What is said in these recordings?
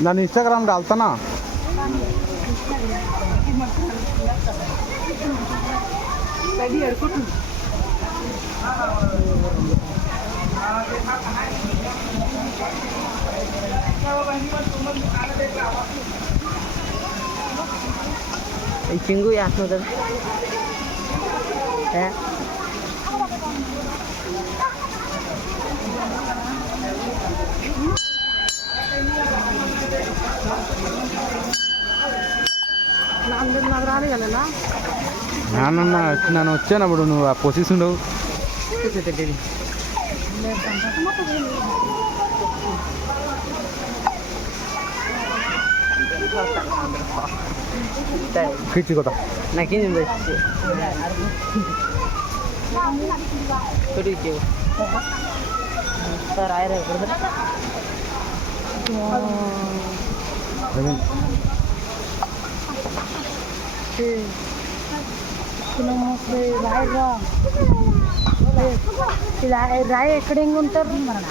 ನಾನು ಇನ್ಸ್ಟಾಗ್ರಾಮ್ डालता ना चिंगू या आतमध्ये ನಾನು వచ్చానప్పుడు నువ్వు ఆ పొజిషన్ ఉండవు खिची कोता नाही किती बसते थोडी घेऊ तर आहे रे రాయి ఎక్కడ ఇంక ఉంటారు మన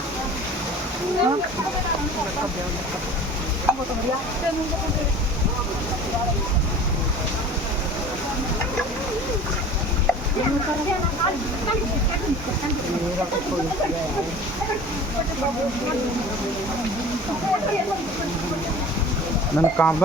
నన్ను కాంబ